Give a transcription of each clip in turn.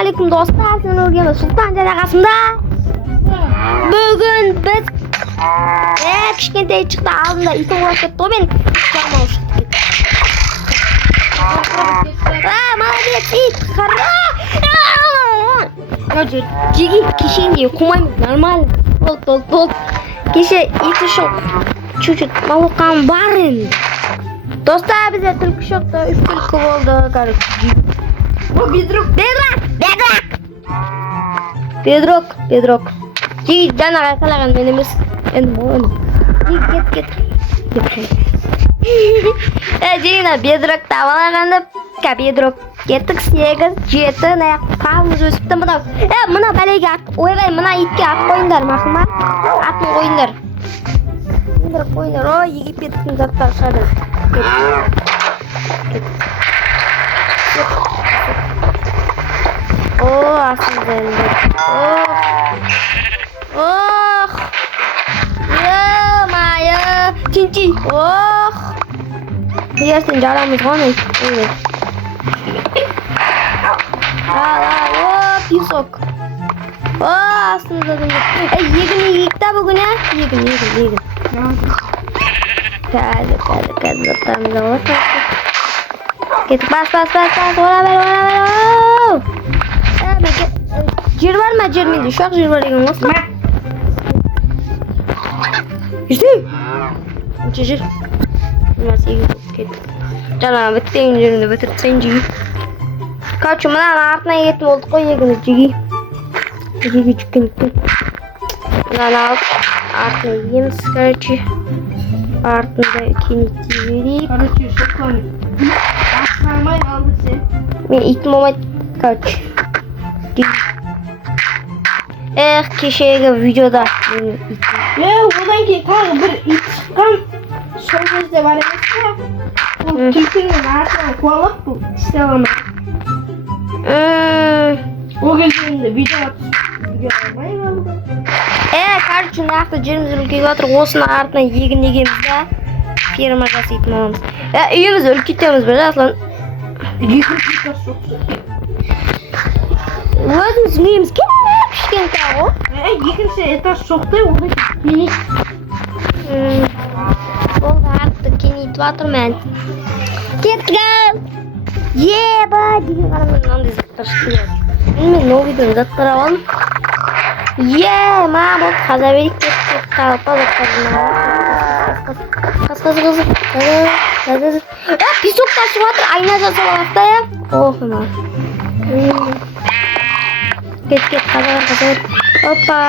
Assalamualaikum dostlar. Sen Urgemi Sultan Jalaqasında. Bugün biz kichkintoy chiqdi aldimda it o'g'irlab ketdi men. Молодец, it. Jigi kishingga qo'ymaymiz, normal. To'lt. Kisha it uchun чуть-чуть молокам бар endi. Dostlar bize tulki shotda 3 tulki bo'ldi, короче. Bu Bedrock. Jigi danaga qalagan menimiz. Endi bo'ldi. Ket. Jigina Bedrock tavalaganda Bedrock ketdik 8 7 ne qavimiz o'sibdi buni. Mana balaga o'ylay, mana itga ot qo'yinglar, marhamat. Otni qo'yinglar. Indirib qo'yinglar. O, yigit ketdim zatlar chiqadi. O, aslında. Oh. Ya, Tinti. Oh. Yersin jaramız qanay. Pisok. Aslında yegin yiyikta bugün ya. Yegin. Hadi. Tamam. Git bas. Ola ver. Jir var mı? Jir miydi? Şu an jir var ekan olsa. İşte. Jir. Masih gitu. Jangan beting jirini bitirsen jigi. Короче, мына артына кетіп болдық қой егіні жеги жүккен. Мынаны алып артына егеміз, короче. Артында кенеттей берейік. Короче, шоқан. Басқармай алды сен. Мен итім болмайды, короче. Кешегі видеода менің итім. Одан кейін тағы бір ит шыққан. Сол кезде бар емес пе? Ол түлкінің артынан қуалап бұл істей аламай. O gözünde video atmayın. Короче, нақты жеріміз үлкейіп жатыр. Осының артынан егін егеміз да ферма жасайтын боламыз. Үйіміз үлкейтеміз бір аслан. Өзіміз үйіміз кішкентай ғой. Екінші этаж шоқтай, одан кеңейт. Болды, артты кеңейтіп жатыр мен. Кеттік! Еба! Деген қарамын мынандай заттар шықты. Мен новыйдан заттар алам. Ма, болды, қаза берейік деп қалпа заттарына. Қаз. Песок ташып жатыр, айна жасап алақта я. Ма. Кет, қаза бер. Опа.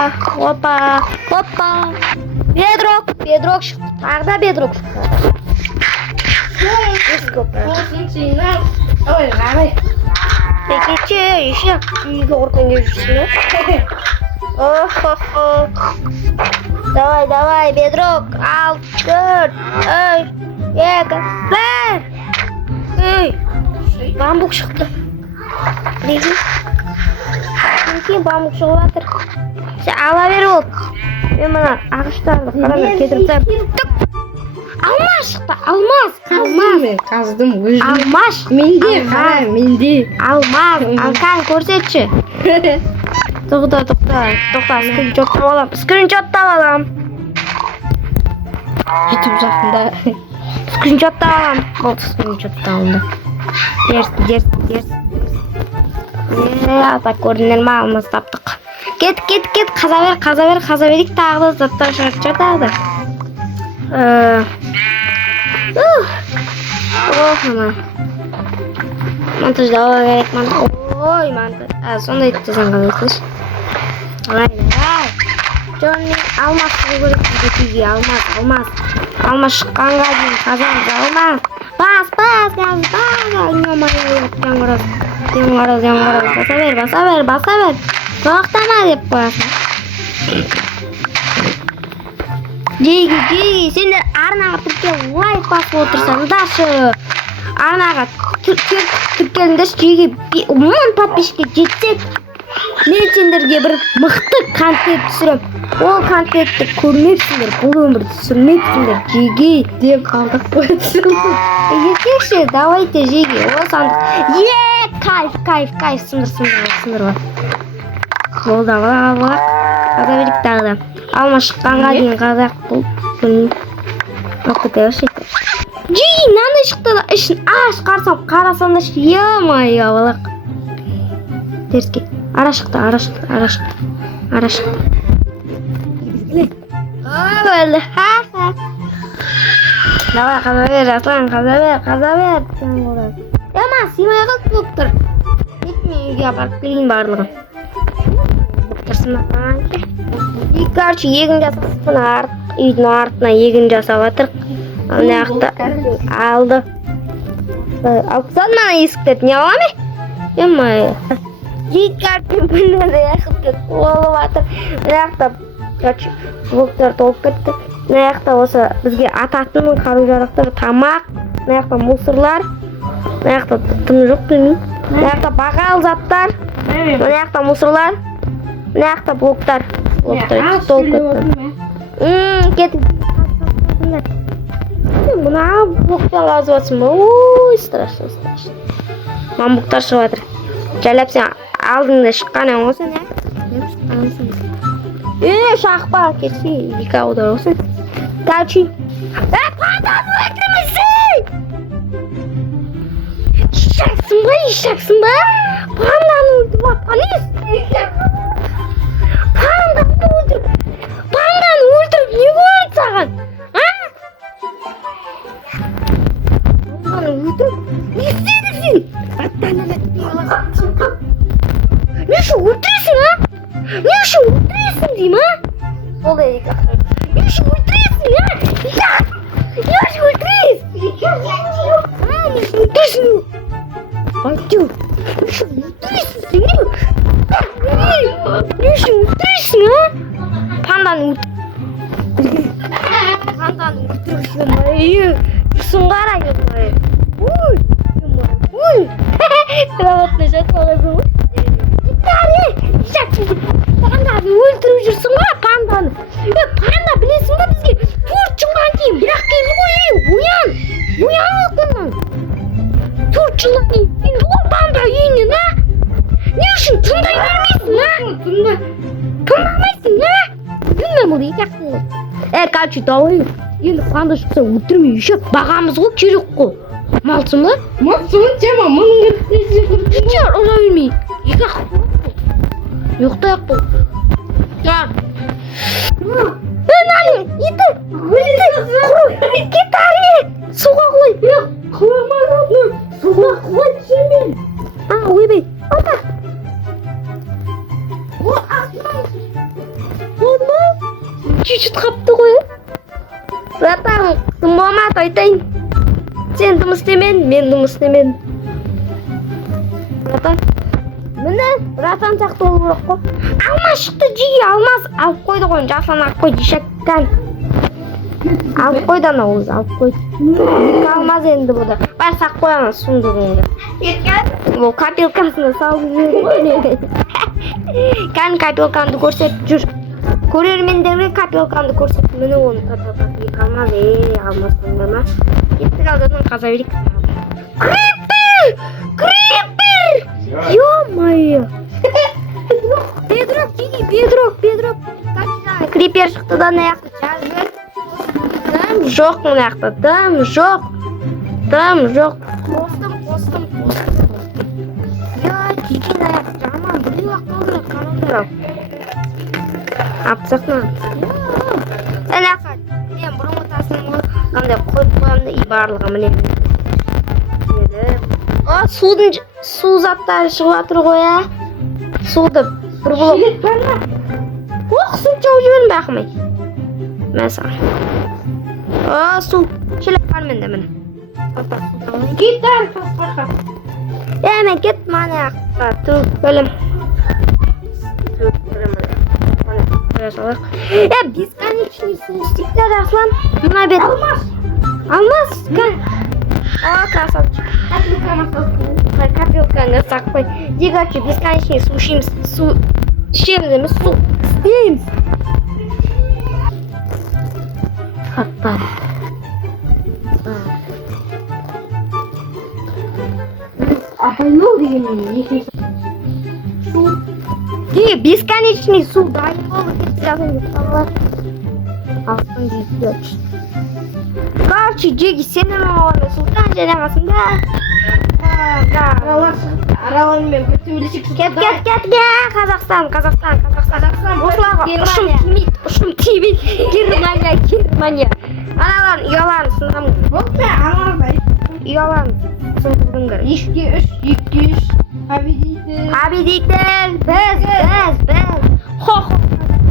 Bedrock шықты. Тағы да Bedrock шықты. Olsun Sinan. Ой, қарай. Пекече, еще үйге ұрқын кеп жүрсің. Давай, Bedrock. 6, 4, 2, 1. Бамбук шықты. Неге бамбук шығып жатыр? Сен ала бер ол. Мен мына ағыштарды қарап кетіріп тастайын. Алмаз шықты, алмаз. Қаздым өзім. Алмаз. Менде. Алмаз. Алқан көрсетші. Тоқта. Скриншоттап алам. YouTube жақында. Скриншоттап алам. Болды, скриншоттап алды. Дерс. Ата көрдіңдер ма? Алмаз таптық. Кет. Қаза берейік. Тағы да заттар шығарып тағы да. Монтаждауға керек. Ой, монтаж. Сондай етті заңға өтіш. Джонни, алмаз шығу керек бізге. Алмаз шыққанға дейін қазамыз алмаз. Бас, газ. Жаңғыраз. Баса бер. Тоқтама деп қоясың. Жеги, сендер арнаға түркен лайк басып отырсаңдаршы. Арнаға түркеліңдерші, жеги 10 подписчикке жетсек, мен сендерге бір мықты контент түсірем. Ол контентті көрмепсіңдер, бұл өмірді түсірмепсіңдер, жеги деп алдық қойыпсың. Ертекші, давайте жеги, ол сандық. Kayf. Sındır var. Kolda var. Kaza verdik dağda. Alma şıkkanға дейін қазақ болып. Bakı devşек. Nanda şıktı da işin қарасам да ё-моё балақ. Теріске. Ара шықты. Öyle. Давай қаза бер, Аслан, қаза бер. Яма, симай қалып болып тұр. Кетме үйге апарып келейін барлығын. Тұрсына қанша. Короче, егін жасап үйдің артына егін жасап жатырық. Ана жақта алды. Алып тастады мана есіктерді, не аламын? Ё-моё. Короче, мына жақта толып жатыр. Мына жақта, короче, блоктар толып кетті. Мына жақта осы бізге ататын қару-жарақтар, тамақ, мына жақта мусорлар, мына жақта тым жоқ білмеймін. Мына жақта бағалы заттар, мына жақта мусорлар, мына жақта блоктар. Толып кетті. Кетіп. Мына блоктан қазып жатсың ба? Ой, страшно. Мамбуктар шығып жатыр. Жайлап сен алдыңда шыққан осы не? Шақпа кетсей, екі аудар осы. Короче. Панданы өлтірмейсің! Ишақсың ба? Панданы өлтіріп атқан Панданы өлтіріп не көрді саған? Панданы өлтіріп не істеді сен? Аттан өлтірмей аласың. Не үшін өлтіресің, Не үшін өлтіресің дейм, Сол екі ақыр. Не үшін өлтіресің, Не үшін өлтіресің? Не үшін өлтіресің? Айту, не үшін өлтіресің сен? Не үшін өлтіресің, Панданы өлтіресің, Жүрсің қара, Кроватына жатып аласың ғой. Панданы өлтіріп жүрсің ғой, панданы. Панда білесің ба бізге 4 жылдан кейін бірақ келді ғой, оян оқыннан. 4 жылдан кейін енді ол панда үйінен, Не үшін тыңдай бермейсің, Тыңдамайсың, Білмем ол екі ақсын ғой. Короче, давай, енді панда шықса өлтірмей еще бағамыз ғой, керек қой. Малсың ба? Малсың, жама, мұның Жүр, ұза бермей. Екі ақсын. Yo'qda yo'q bu. Gel. Nani? Iti. Git ari. Suga qo'y. Yo'q, qo'ymayman. Suga qo'y sen. O'ybe. Ota. O asma. Olma. Чуть-чуть qapti qo'y. Ratang, mama aytayın. Sen dumuz istемен, men dumuz istемен. Ratang. Міне, расан сияқты болу керек қой. Алма шықты жиі, алмас. Алып қойды ғой, жасан алып қойды, шәктен. Алып қойды ана өзі, алып қойды. Алмаз енді бұда. Бар сақ қойамыз, сұндығыңды. Бұл капелкасына салып жүрген. Кән капелканды көрсетіп жүр. Көрермендерге капелканды көрсетіп, міне оны капелкасы ек алмаз. Алмасыңдар ма? Еттік алдатын қаза берейік. Крипер! Ё-моё! Бедрок. Крипер шықты да мына жақта жазып. Дым жоқ мына жақта, дым жоқ. Қостым. Кеке мына жақта жаман, біреу-ақ қалдырып қалыңдар. Апсақна. Мына жақта, мен бұрынғы тасым ғой, қандай қойып қоямын да, барлығы міне. Су заттары шығып жатыр ғой, Суды бір болып. Су жауып жіберін бақымай. Мәсіға. Су. Шелек бар менде міне. Кет арқасқа. Мен кет мана аққа. Бөлім. Бесконечный су істейді, Аслан. Мына бет. Алмаз. Красавчик. Капелканы сақпай. Короче, бесконечный су ішеміз. Су ішеміз емес, су істейміз. Хаттар. апайлау деген екінші. Шу. Ты бесконечный су дайын болып кетсең деп қалар. Астын дейді. Короче, Джеги сенің оғаны Сұлтан және қасында. Аралармен бір төбелесек. Кет, Қазақстан. Ұшым тимейді. Германия. Аналарын ұяларын сындырдым. Вот мен аңардай. Ұяларын сындырдыңдар. 2-3. Победитель. Біз. Хо.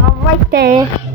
Давайте.